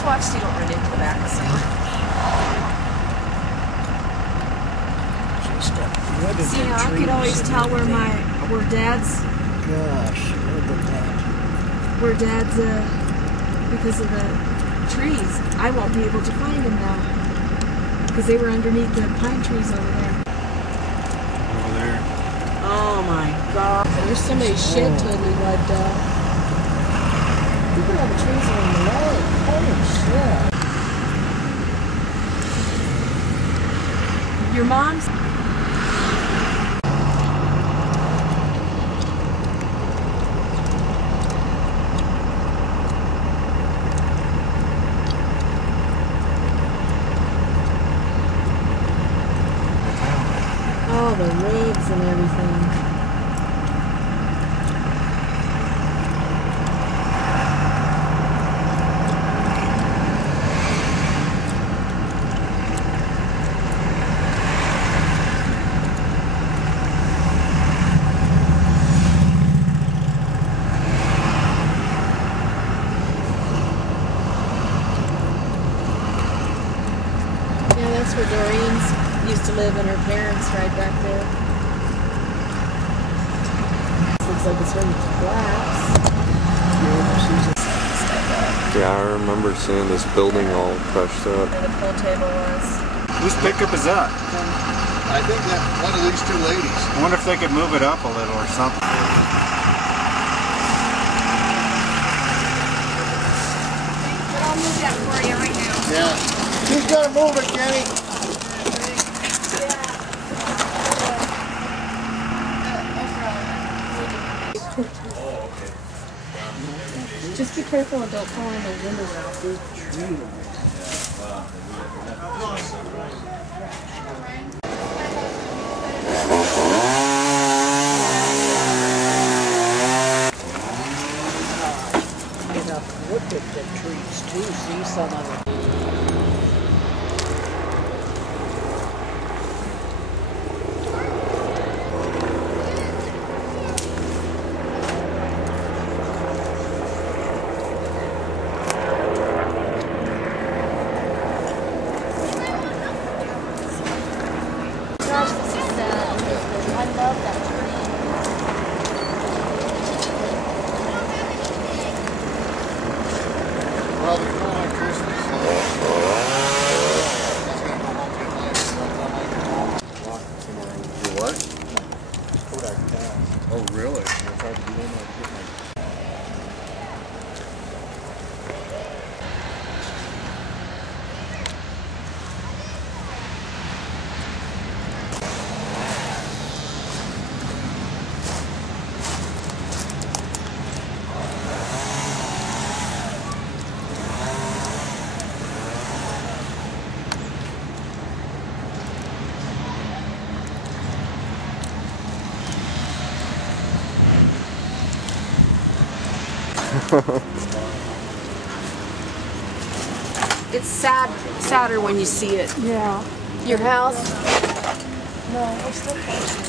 Just watch so you don't run into the back of someone. See, I could always tell where Dad's. Gosh, look at that. Where Dad's, because of the trees. I won't be able to find him now. Because they were underneath the pine trees over there. Over there. Oh my God. There's somebody's shed totally wiped out. Look at all the trees along the lake. Holy shit. Your mom's? All the roads and everything. Yeah, that's where Doreen's used to live and her parents right back there. Looks like it's ready to collapse. Yeah, I remember seeing this building all crushed up. Where the pool table was. Whose pickup is that? I think that one of these two ladies. I wonder if they could move it up a little or something. But I'll move that for you right now. Yeah. He's got to move it, Kenny. Just be careful and don't fall in the windows out. Look at the trees too, see some of them. Gosh, this is sad. I love that tree. Well, there's no electricity, so that's going to go home get my what? Oh, really? I tried to get in there to get my... It's sadder when you see it. Yeah. Your house? No, we're still close.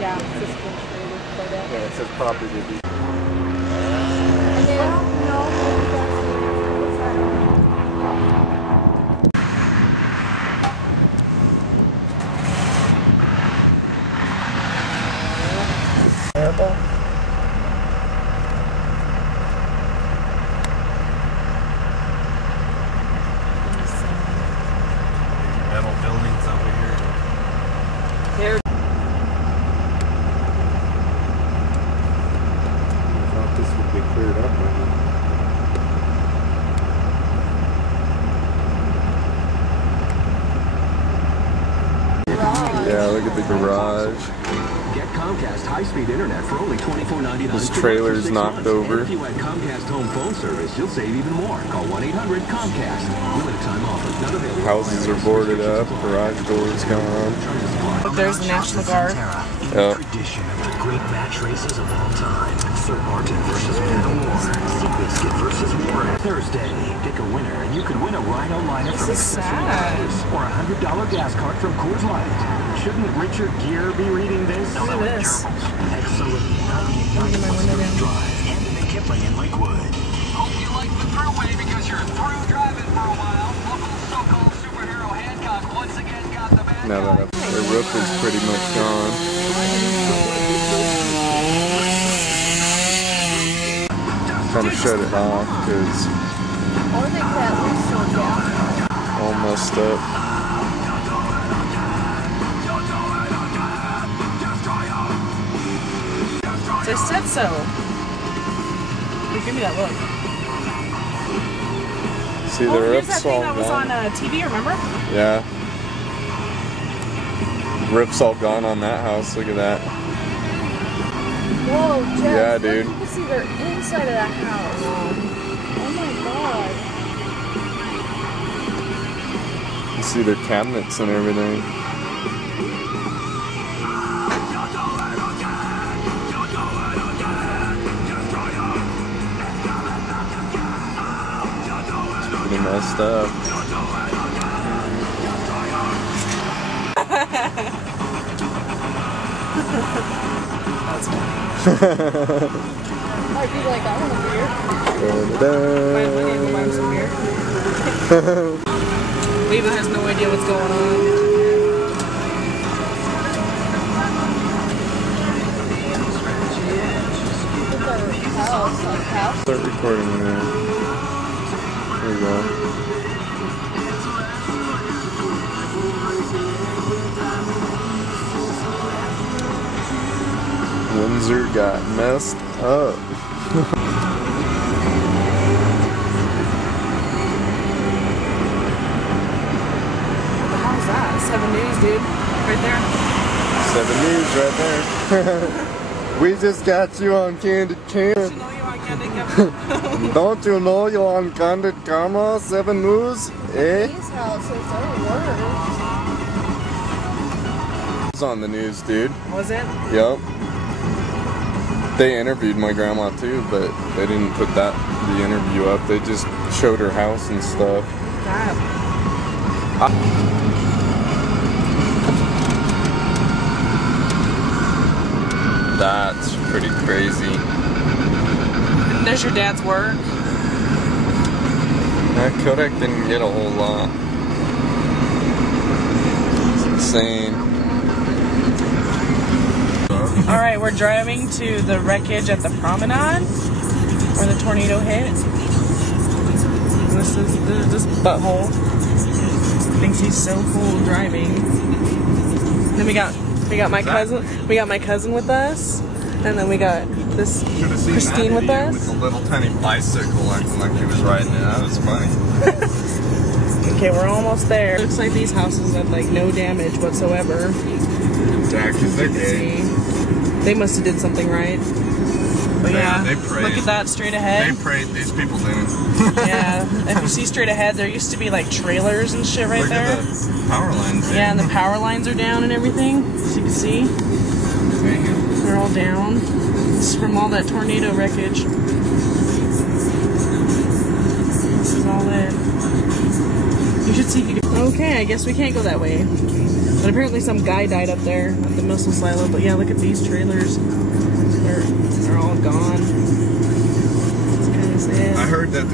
Yeah, it's just been traded for that. Yeah, it says property to be. Terrible. Metal buildings over here. There. garage. Get Comcast high-speed internet for only $24.99. This trailer's knocked over. And if you add Comcast home phone service, you'll save even more. Call 1-800-COMCAST. Limited time offer. Not available. Houses are boarded up. Garage doors gone. Look, there's the National Guard. Yep. Tradition of the great match races of all time. Sir Martin versus War. Secret Skip versus War. Thursday, pick a winner and you could win a Rhino liner from This is sad. Accessories or a $100 gas card from Coors Light. Shouldn't Richard Gere be reading this? Look at this. Excellent. Look at my window down. Drive. Anthony Kipling in Lakewood. Hope you like the Thruway because you're through driving for a while. Local so-called superhero Hancock once again got the bad Now that the roof is pretty much gone. Trying to shut it off because all messed up. They said so. Give me that look. See, the Here's that roof's thing all that was on gone. TV, remember? Yeah. Roof's all gone on that house. Look at that. Whoa, Jeff. Yeah, dude. You can see their inside of that house. Oh my god. You see their cabinets and everything. It's pretty messed up. That's funny. Might be like, I want a beer. Might as well go buy him some beer. Leva has no idea what's going on. Start recording now. There you go. Windsor got messed up. What the hell is that? 7 News, dude. Right there. 7 News right there. We just got you on candid camera. You know you want candy camera. Don't you know you're on candid camera? 7 News, eh? These houses are worse. It's on the news, dude. Was it? Yep. They interviewed my grandma too, but they didn't put the interview up. They just showed her house and stuff. God. That's pretty crazy. And there's your dad's work. That Kodak didn't get a whole lot. It's insane. Alright, we're driving to the wreckage at the promenade where the tornado hit. This is this butthole. Thinks he's so cool driving. Then we got my cousin. We got my cousin with us, and then we got this Christine with us. With a little tiny bicycle, acting like he was riding it. That was funny. Okay, we're almost there. Looks like these houses have like no damage whatsoever. Yeah, because they're See, they must have did something right. But yeah, they prayed. look at that straight ahead. They prayed. These people didn't. Yeah, if you see straight ahead, there used to be like trailers and shit right Look there. at the power lines. Yeah, and the power lines are down and everything. As you can see, they're all down. This is from all that tornado wreckage. This is all it. You should see if you can. Okay, I guess we can't go that way. But apparently some guy died up there at the missile silo. But yeah, look at these trailers. They're all gone. It's kind of sad. I heard that the